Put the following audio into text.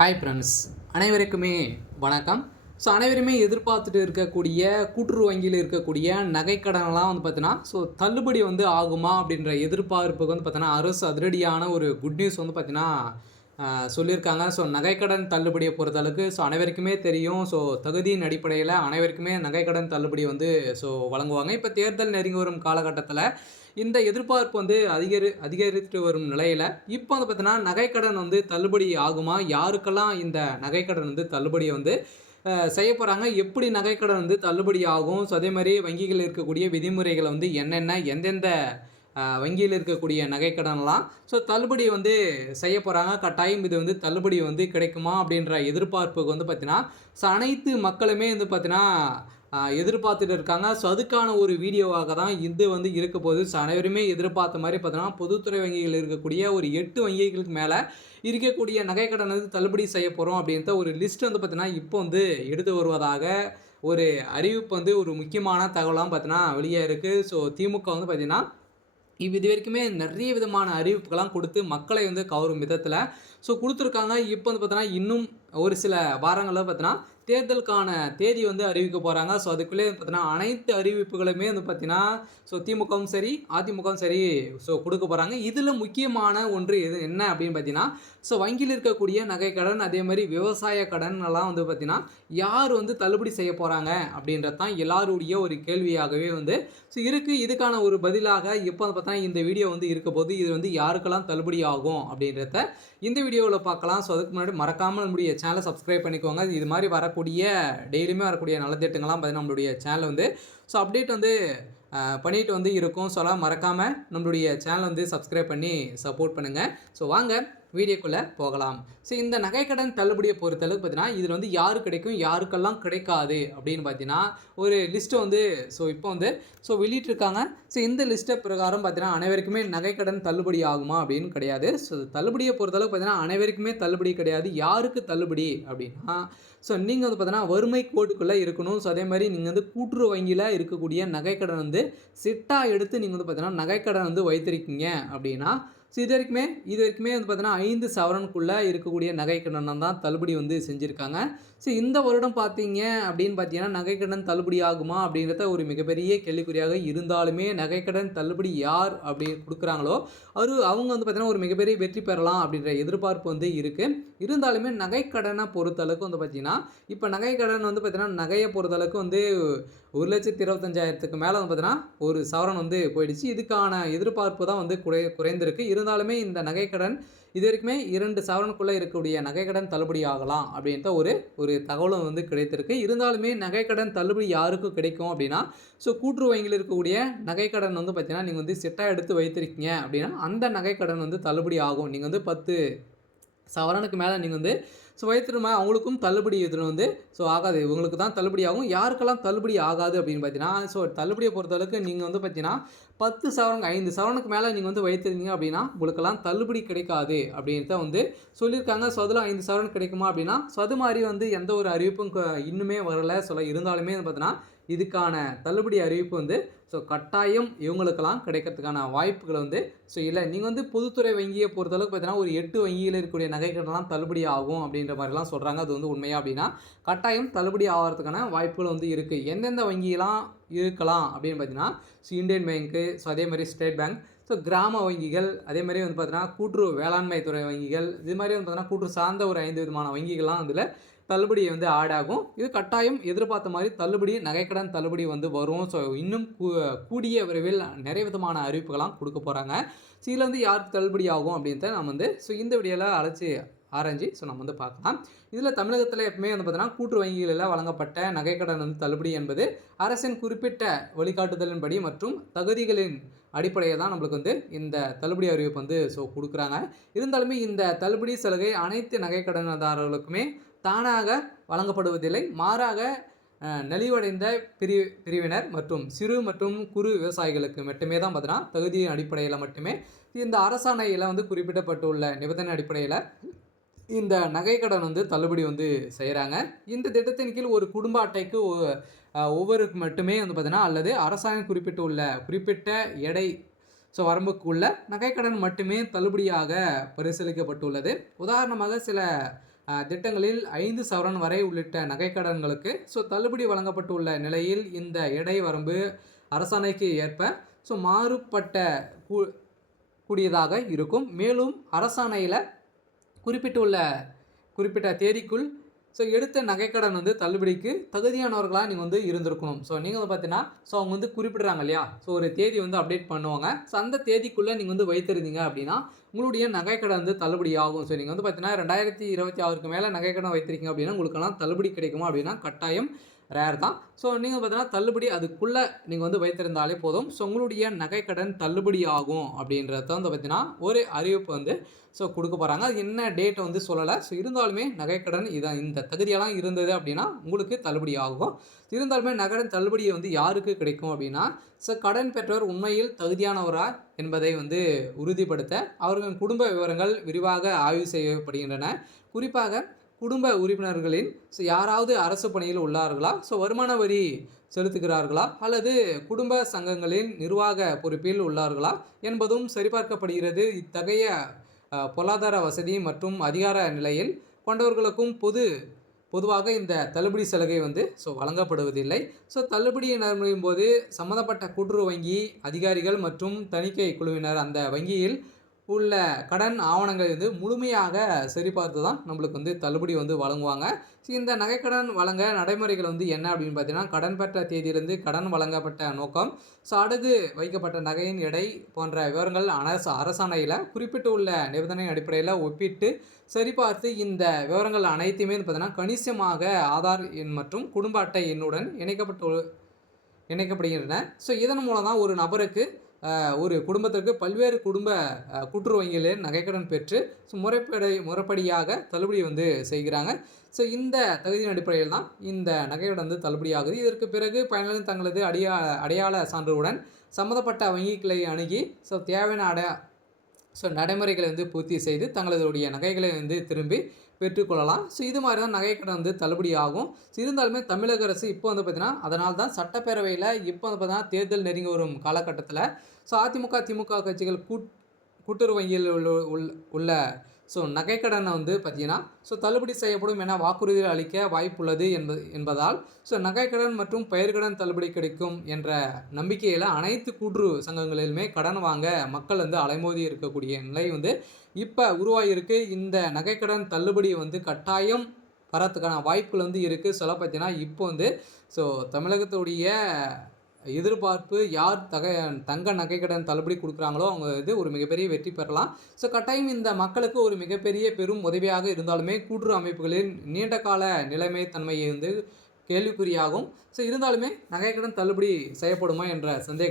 Hi friends, அனைவருக்குமே வணக்கம். அனைவருமே எதிர்பார்த்துட்டு இருக்கக்கூடிய கூட்டுறவு வங்கியில் இருக்கக்கூடிய நகைக்கடனெல்லாம் தள்ளுபடி ஆகுமா அப்படின்ற எதிர்பார்ப்புக்கு அரசு அதிரடியான ஒரு குட் நியூஸ் சொல்லியிருக்காங்க. நகைக்கடன் தள்ளுபடியை பொறுத்தளவுக்கு அனைவருக்குமே தெரியும். தகுதியின் அடிப்படையில் அனைவருக்குமே நகைக்கடன் தள்ளுபடி வழங்குவாங்க. இப்போ தேர்தல் நெருங்கி வரும் காலகட்டத்தில் இந்த எதிர்பார்ப்பு அதிகரித்து வரும் நிலையில் இப்போ நகைக்கடன் தள்ளுபடி ஆகுமா? யாருக்கெல்லாம் இந்த நகைக்கடன் தள்ளுபடி செய்ய போகிறாங்க? எப்படி நகைக்கடன் தள்ளுபடி ஆகும்? அதே மாதிரி வங்கிகள் இருக்கக்கூடிய விதிமுறைகளை என்னென்ன, எந்தெந்த வங்கியில் இருக்கக்கூடிய நகைக்கடன்லாம் தள்ளுபடி செய்ய போகிறாங்க. கட்டாயம் இது தள்ளுபடி கிடைக்குமா அப்படின்ற எதிர்பார்ப்புக்கு அனைத்து மக்களுமே எதிர்பார்த்துட்டு இருக்காங்க. அதுக்கான ஒரு வீடியோவாக தான் இது இருக்க போகுது. அனைவருமே எதிர்பார்த்த மாதிரி பொதுத்துறை வங்கிகள் இருக்கக்கூடிய ஒரு 8 வங்கிகளுக்கு மேலே இருக்கக்கூடிய நகைக்கடன் தள்ளுபடி செய்ய போகிறோம் அப்படின்ற ஒரு லிஸ்ட் இப்போ எடுத்து வருவதாக ஒரு அறிவிப்பு ஒரு முக்கியமான தகவலாம் வெளியே இருக்குது. திமுக இது வரைக்குமே நிறைய விதமான அறிவிப்புகள்லாம் கொடுத்து மக்களை கவரும் விதத்தில் கொடுத்துருக்காங்க. இப்போ இன்னும் ஒரு சில வாரங்களில் தேர்தலுக்கான தேதி அறிவிக்க போகிறாங்க. அதுக்குள்ளே அனைத்து அறிவிப்புகளுமே திமுகவும் சரி அதிமுகவும் சரி கொடுக்க போகிறாங்க. இதில் முக்கியமான ஒன்று என்ன அப்படின்னு பார்த்தீங்கன்னா, வங்கியில் இருக்கக்கூடிய நகைக்கடன், அதே மாதிரி விவசாய கடன் எல்லாம் யார் தள்ளுபடி செய்ய போகிறாங்க அப்படின்றது தான் எல்லாருடைய ஒரு கேள்வியாகவே இருக்குது. இதுக்கான ஒரு பதிலாக இப்போ இந்த வீடியோ இருக்க போது இது யாருக்கெல்லாம் தள்ளுபடி ஆகும் அப்படின்றத இந்த வீடியோவில் பார்க்கலாம். அதுக்கு முன்னாடி மறக்காமல் நம்முடைய சேனலை சப்ஸ்கிரைப் பண்ணிக்கோங்க. இது மாதிரி வரக்கூடிய டெய்லியுமே வரக்கூடிய நலத்திட்டங்கள்லாம் நம்மளுடைய சேனல் அப்டேட் பண்ணிட்டு இருக்கும். மறக்காமல் நம்மளுடைய சேனலை சப்ஸ்கிரைப் பண்ணி சப்போர்ட் பண்ணுங்கள். வாங்க வீடியோக்குள்ளே போகலாம். இந்த நகைக்கடன் தள்ளுபடியை பொறுத்தளவுக்கு பார்த்தீங்கன்னா இதில் யாரு கிடைக்கும், யாருக்கெல்லாம் கிடைக்காது அப்படின்னு பார்த்தீங்கன்னா ஒரு லிஸ்ட்டை இப்போ வெளியிட்டிருக்காங்க. இந்த லிஸ்ட்டை பிரகாரம் பார்த்தீங்கன்னா அனைவருக்குமே நகைக்கடன் தள்ளுபடி ஆகுமா அப்படின்னு கிடையாது. தள்ளுபடியை பொறுத்தளவுக்கு பார்த்தீங்கன்னா அனைவருக்குமே தள்ளுபடி கிடையாது. யாருக்கு தள்ளுபடி அப்படின்னா நீங்கள் பார்த்தீங்கன்னா வறுமை கோட்டுக்குள்ளே இருக்கணும். அதே மாதிரி நீங்கள் கூட்டுறவு வங்கியில் இருக்கக்கூடிய நகைக்கடன் சிட்டாக எடுத்து நீங்கள் பார்த்தீங்கன்னா நகைக்கடன் வைத்திருக்கீங்க அப்படின்னா இது வரைக்குமே பார்த்தீங்கன்னா 5 சவரனுக்குள்ளே இருக்கக்கூடிய நகைக்கடன் தான் தள்ளுபடி செஞ்சுருக்காங்க. இந்த வருடம் பார்த்தீங்க அப்படின்னு பார்த்தீங்கன்னா நகைக்கடன் தள்ளுபடி ஆகுமா அப்படின்றத ஒரு மிகப்பெரிய கேள்விக்குறியாக இருந்தாலுமே நகைக்கடன் தள்ளுபடி யார் அப்படி கொடுக்குறாங்களோ அவங்க பார்த்தீங்கன்னா ஒரு மிகப்பெரிய வெற்றி பெறலாம் அப்படின்ற எதிர்பார்ப்பு இருக்குது. இருந்தாலுமே நகைக்கடனை பொறுத்தளவுக்கு பார்த்தீங்கன்னா இப்போ நகைக்கடன் பார்த்தீங்கன்னா நகையை பொறுத்தளவுக்கு 1,25,000க்கு மேலே பார்த்தீங்கன்னா ஒரு சவரன் போயிடுச்சு. இதுக்கான எதிர்பார்ப்பு தான் குறைந்திருக்கு. இருந்தாலுமே இந்த நகைக்கடன் இது வரைக்குமே 2 சவரனுக்குள்ளே இருக்கக்கூடிய நகைக்கடன் தள்ளுபடி ஆகலாம் அப்படின்ற ஒரு தகவலும் கிடைத்திருக்கு. இருந்தாலுமே நகைக்கடன் தள்ளுபடி யாருக்கு கிடைக்கும் அப்படின்னா கூட்டுறவு வங்கியில் இருக்கக்கூடிய நகைக்கடன் பார்த்தீங்கன்னா நீங்கள் சிட்டாக எடுத்து வைத்திருக்கீங்க அப்படின்னா அந்த நகைக்கடன் தள்ளுபடி ஆகும். நீங்கள் 10 சவரனுக்கு மேலே நீங்கள் வைத்திருமா அவங்களுக்கும் தள்ளுபடி இதில் ஆகாது. இவங்களுக்கு தான் தள்ளுபடி ஆகும். யாருக்கெல்லாம் தள்ளுபடி ஆகாது அப்படின்னு பார்த்தீங்கன்னா தள்ளுபடியை பொறுத்தளவுக்கு நீங்கள் பார்த்தீங்கன்னா 10 சவரன் 5 சவரனுக்கு மேலே நீங்கள் வைத்திருந்தீங்க அப்படின்னா உங்களுக்கெல்லாம் தள்ளுபடி கிடைக்காது அப்படின்றத சொல்லியிருக்காங்க. அதில் 5 சவரன் கிடைக்குமா அப்படின்னா அது மாதிரி எந்த ஒரு அறிவிப்பும் இன்னுமே வரலை. இருந்தாலுமே பார்த்தீங்கன்னா இதுக்கான தள்ளுபடி அறிவிப்பு கட்டாயம் இவங்களுக்கெல்லாம் கிடைக்கிறதுக்கான வாய்ப்புகள் இல்லை. நீங்கள் பொதுத்துறை வங்கியை பொறுத்தளவுக்கு பார்த்தீங்கன்னா ஒரு 8 வங்கியில் இருக்கக்கூடிய நகைக்கடன்லாம் தள்ளுபடி ஆகும் அப்படின்ற மாதிரிலாம் சொல்கிறாங்க. அது உண்மையா அப்படின்னா கட்டாயம் தள்ளுபடி ஆகிறதுக்கான வாய்ப்புகள் இருக்குது. எந்தெந்த வங்கியெல்லாம் இருக்கலாம் அப்படின்னு பார்த்தீங்கன்னா இந்தியன் பேங்க்கு, அதே மாதிரி ஸ்டேட் பேங்க், கிராம வங்கிகள், அதே மாதிரி பார்த்தீங்கன்னா கூட்டுறவு வேளாண்மை துறை வங்கிகள், இது மாதிரி பார்த்தீங்கன்னா கூட்டுறவு சார்ந்த ஒரு 5 விதமான வங்கிகள்லாம் அதில் தள்ளுபடி ஆட் ஆகும். இது கட்டாயம் எதிர்பார்த்த மாதிரி தள்ளுபடி நகைக்கடன் தள்ளுபடி வரும். இன்னும் கூடிய விரைவில் நிறைய விதமான அறிவிப்புகள்லாம் கொடுக்க போகிறாங்க. இதில் யாருக்கு தள்ளுபடி ஆகும் அப்படின்றத நம்ம இந்த வீடியோவில் ஆராய்ச்சி நம்ம பார்க்கலாம். இதில் தமிழகத்தில் எப்பவுமே பார்த்தீங்கன்னா கூட்டுறவு வங்கிகளில் வழங்கப்பட்ட நகைக்கடன் தள்ளுபடி என்பது அரசின் குறிப்பிட்ட வழிகாட்டுதலின்படி மற்றும் தகுதிகளின் அடிப்படையில் தான் நம்மளுக்கு இந்த தள்ளுபடி அறிவிப்பு கொடுக்குறாங்க. இருந்தாலுமே இந்த தள்ளுபடி சலுகை அனைத்து நகைக்கடனதாரர்களுக்குமே தானாக வழங்கப்படுவதில்லை. மாறாக நலிவடைந்த பிரிவினர் மற்றும் சிறு மற்றும் குறு விவசாயிகளுக்கு மட்டுமே தான் பார்த்தீங்கன்னா தகுதியின் அடிப்படையில் மட்டுமே இந்த அரசாணையில் குறிப்பிடப்பட்டுள்ள நிபந்தனை அடிப்படையில் இந்த நகைக்கடன் தள்ளுபடி செய்கிறாங்க. இந்த திட்டத்தின் கீழ் ஒரு குடும்ப அட்டைக்கு ஒவ்வொருக்கு மட்டுமே பார்த்தீங்கன்னா அல்லது அரசாங்கம் குறிப்பிட்ட எடை வரம்புக்குள்ள நகைக்கடன் மட்டுமே தள்ளுபடியாக பரிசீலிக்கப்பட்டுள்ளது. உதாரணமாக சில திட்டங்களில் 5 சவரன் வரை உள்ளிட்ட நகைக்கடன்களுக்கு தள்ளுபடி வழங்கப்பட்டுள்ள நிலையில் இந்த எடை வரம்பு அரசாணைக்கு ஏற்ப மாறுபட்ட கூடியதாக இருக்கும். மேலும் அரசாணையில் குறிப்பிட்ட தேதிக்குள் எடுத்த நகைக்கடன் தள்ளுபடிக்கு தகுதியானவர்களாக நீங்கள் இருந்திருக்கணும். நீங்கள் பார்த்தீங்கன்னா அவங்க குறிப்பிடுறாங்க இல்லையா, ஒரு தேதி அப்டேட் பண்ணுவாங்க. அந்த தேதிக்குள்ளே நீங்கள் வைத்திருந்தீங்க அப்படின்னா உங்களுடைய நகைக்கடன் தள்ளுபடி ஆகும். நீங்கள் பார்த்தீங்கன்னா 2026க்கு மேலே நகைக்கடன் வைத்திருக்கீங்க அப்படின்னா உங்களுக்கெல்லாம் தள்ளுபடி கிடைக்குமா அப்படின்னா கட்டாயம் ரேர் தான். நீங்கள் பார்த்தீங்கன்னா தள்ளுபடி அதுக்குள்ளே நீங்கள் வைத்திருந்தாலே போதும். உங்களுடைய நகைக்கடன் தள்ளுபடி ஆகும் அப்படின்றத பார்த்தீங்கன்னா ஒரு அறிவிப்பு கொடுக்க போகிறாங்க. அது என்ன டேட் சொல்லலை. இருந்தாலுமே நகைக்கடன் இந்த தகுதியெல்லாம் இருந்தது அப்படின்னா உங்களுக்கு தள்ளுபடி ஆகும். இருந்தாலுமே நகைக்கடன் தள்ளுபடியை யாருக்கு கிடைக்கும் அப்படின்னா கடன் பெற்றவர் உண்மையில் தகுதியானவரா என்பதை உறுதிப்படுத்த அவர்களின் குடும்ப விவரங்கள் விரிவாக ஆய்வு செய்யப்படுகின்றன. குறிப்பாக குடும்ப உறுப்பினர்களின் யாராவது அரசு பணியில் உள்ளார்களா, வருமான வரி செலுத்துகிறார்களா அல்லது குடும்ப சங்கங்களின் நிர்வாக பொறுப்பில் உள்ளார்களா என்பதும் சரிபார்க்கப்படுகிறது. இத்தகைய பொருளாதார வசதி மற்றும் அதிகார நிலையில் கொண்டவர்களுக்கும் பொதுவாக இந்த தள்ளுபடி சலுகை வழங்கப்படுவதில்லை. தள்ளுபடி நடைமுறையும் போது சம்மந்தப்பட்ட கூட்டுறவு வங்கி அதிகாரிகள் மற்றும் தணிக்கை குழுவினர் அந்த வங்கியில் உள்ள கடன் ஆவணங்கள் முழுமையாக சரிபார்த்து தான் நம்மளுக்கு தள்ளுபடி வழங்குவாங்க. இந்த நகைக்கடன் வழங்க நடைமுறைகள் என்ன அப்படின்னு பார்த்தீங்கன்னா, கடன் பெற்ற தேதியிலிருந்து கடன் வழங்கப்பட்ட நோக்கம், அடகு வைக்கப்பட்ட நகையின் எடை போன்ற விவரங்கள் அரசாணையில் குறிப்பிட்டுள்ள நிபந்தனை அடிப்படையில் ஒப்பிட்டு சரிபார்த்து இந்த விவரங்கள் அனைத்துமே பார்த்தீங்கன்னா கணிசமாக ஆதார் எண் மற்றும் குடும்ப அட்டை எண்ணுடன் இணைக்கப்படுகின்றன. இதன் மூலம் தான் ஒரு நபருக்கு ஒரு குடும்பத்திற்கு பல்வேறு கூட்டுறவு வங்கிகளில் நகைக்கடன் பெற்று முறைப்படியாக தள்ளுபடி செய்கிறாங்க. இந்த தகுதியின் அடிப்படையில் தான் இந்த நகைக்கடன் தள்ளுபடி ஆகுது. இதற்கு பிறகு பயனாளிகள் தங்களது அடையாள சான்றுடன் சம்மந்தப்பட்ட வங்கி கிளை அணுகி தேவையான நடைமுறைகளை பூர்த்தி செய்து தங்களுடைய நகைகளை திரும்பி பெற்றுக்கொள்ளலாம். இது மாதிரி தான் நகைக்கடன் தள்ளுபடி ஆகும். இருந்தாலுமே தமிழக அரசு இப்போ பார்த்தீங்கன்னா அதனால தான் சட்டப்பேரவையில் இப்போ பார்த்தீங்கன்னா தேர்தல் நெருங்கி வரும் காலகட்டத்தில் அதிமுக திமுக கட்சிகள் கூட்டுறவு வங்கியில் உள்ள நகைக்கடனை பார்த்தீங்கன்னா தள்ளுபடி செய்யப்படும் என வாக்குறுதிகள் அளிக்க வாய்ப்புள்ளது என்பதால் நகைக்கடன் மற்றும் பயிர்க்கடன் தள்ளுபடி கிடைக்கும் என்ற நம்பிக்கையில் அனைத்து கூட்டுறவு சங்கங்களிலுமே கடன் வாங்க மக்கள் அலைமோதி இருக்கக்கூடிய நிலை இப்போ உருவாகியிருக்கு. இந்த நகைக்கடன் தள்ளுபடி கட்டாயம் வரத்துக்கான வாய்ப்புகள் இருக்குது. சொல்ல பார்த்தீங்கன்னா இப்போ தமிழகத்துடைய எதிர்பார்ப்பு யார் தங்க நகைக்கடன் தள்ளுபடி கொடுக்குறாங்களோ அவங்க ஒரு மிகப்பெரிய வெற்றி பெறலாம். கட்டாயம் இந்த மக்களுக்கு ஒரு மிகப்பெரிய பெரும் உதவியாக இருந்தாலுமே கூட்டுறவு அமைப்புகளின் நீண்ட கால நிலைமை தன்மையை கேள்விக்குறியாகும். இருந்தாலுமே நகைக்கடன் தள்ளுபடி செய்யப்படுமா என்ற சந்தேகம்